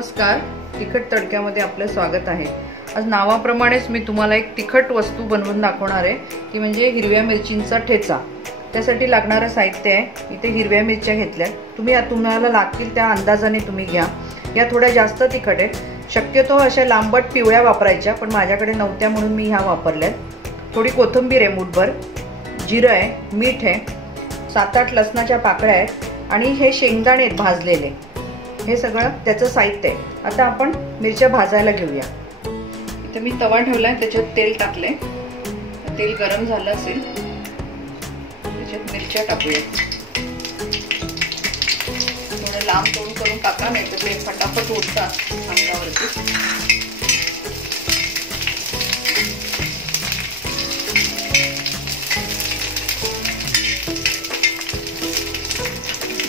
नमस्कार, तिखट तडक्यामध्ये आपलं स्वागत आहे। आज नावाप्रमाणेच मी तुम्हाला एक तिखट वस्तू बनवून दाखवणार आहे, ती म्हणजे हिरव्या मिरचींचा ठेचा। त्यासाठी लागणारं साहित्य आहे, इथे हिरव्या मिरच्या घेतल्या। तुम्हाला लागतील त्या अंदाजाने तुम्ही घ्या। या थोड्या जास्त तिखट आहेत, शक्यतो अशा लांबट पिवळ्या वापरायच्या, पण माझ्याकडे नव्हत्या म्हणून मी ह्या वापरल्यात। थोडी कोथिंबीर आहे मुठभर, जिरं आहे, मीठ आहे, 7-8 लसणाच्या पाकळ्या आहेत आणि हे शेंगदाणे आहेत भाजलेले। हे सगळं त्याचं साहित्य आहे। आता आपण मिरच्या भाजायला घेऊया। इथे मी तवा ठेवलाय, त्याच्यात तेल टाकले। तेल गरम झालं असेल, त्याच्यात मिरच्या टाकूया। थोडं लांब तोड करून टाका, नाही तर ते फटाफट उडतात अंगावरती।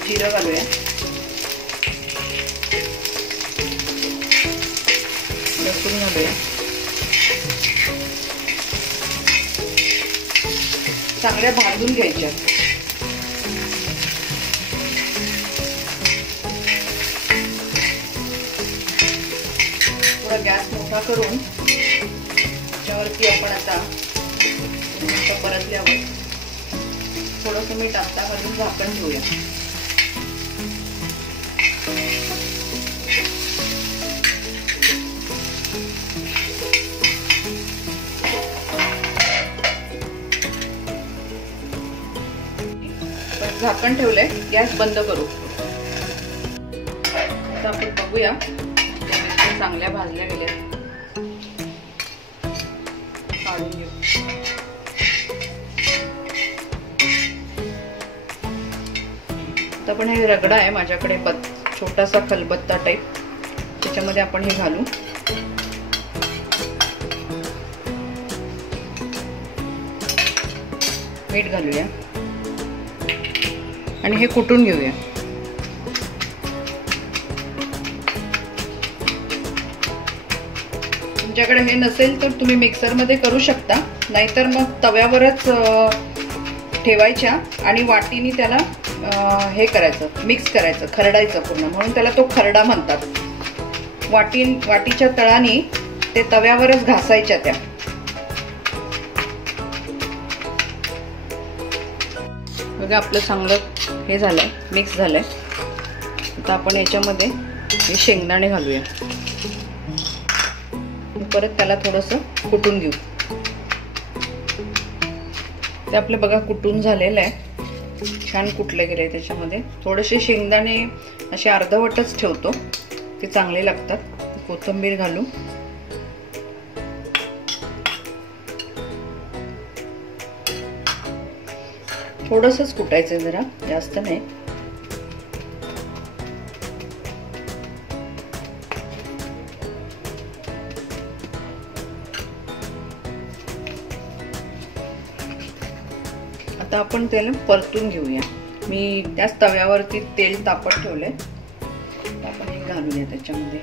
जिरं घालूया, लसूण घालूया, चांगल्या भाजून घ्यायच्या। थोडा गॅस मोठा करून त्याच्यावरती आपण आता परतल्यावर थोडंसं मीठ आता घालून झाकण ठेवूया। झाकण ठेवलंय, गॅस बंद करू। आता आपण बघूया, मिरच्या चांगल्या भाजल्या गेल्या, काढून घेऊ। आता आपण हे रगडा आहे माझ्याकडे, छोटासा खलबत्ता टाईप, त्याच्यामध्ये आपण हे घालू। मीठ घालूया आणि हे कुटून घेऊया। तुमच्याकडे हे नसेल तर तुम्ही मिक्सर मध्ये करू शकता, नाहीतर मग तव्यावरच ठेवायच्या आणि वाटीने त्याला हे करायचं, मिक्स करायचं, खरडायचं पूर्ण, म्हणून त्याला तो खरडा म्हणतात। वाटीच्या तळाने ते तव्यावरच घासायच्या त्या। बघा आपलं चांगलं हे झालंय, मिक्स झालंय। आता आपण याच्यामध्ये हे शेंगदाणे घालूया, परत त्याला थोडंसं कुटून घेऊ। ते आपलं बघा कुटून झालेलं आहे, छान कुटले गेले। त्याच्यामध्ये थोडेसे शेंगदाणे असे अर्धवटच ठेवतो, ते चांगले लागतात। कोथिंबीर घालू, थोडंसंच कुटायचं, जरा जास्त नाही। आता आपण त्याला परतून घेऊया। मी त्याच तव्यावरती तेल तापत ठेवलंय, आपण हे घालूया त्याच्यामध्ये।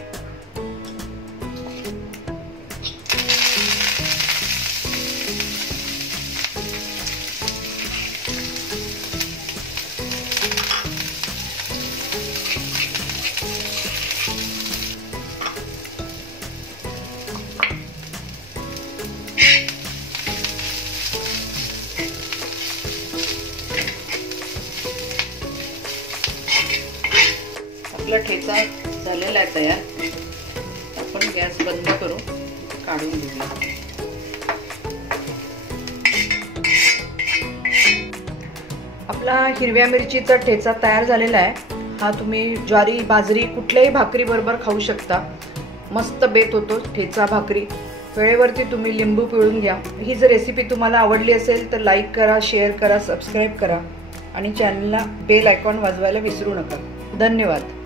आपला ठेचा झालेला आहे तयार। आपण गॅस बंद करू, काढून घेऊया। आपला हिरव्या मिरचीचा ठेचा तयार झालेला आहे। हा तुम्ही ज्वारी, बाजरी, कुठल्याही भाकरी बरोबर खाऊ शकता। मस्त बेत होतो ठेचा भाकरी। वेळेवरती तुम्ही लिंबू पिळून घ्या। ही जर रेसिपी तुम्हाला आवडली असेल तर लाईक करा, शेअर करा, सबस्क्राईब करा आणि चॅनलला बेल आयकॉन वाजवायला विसरू नका। धन्यवाद।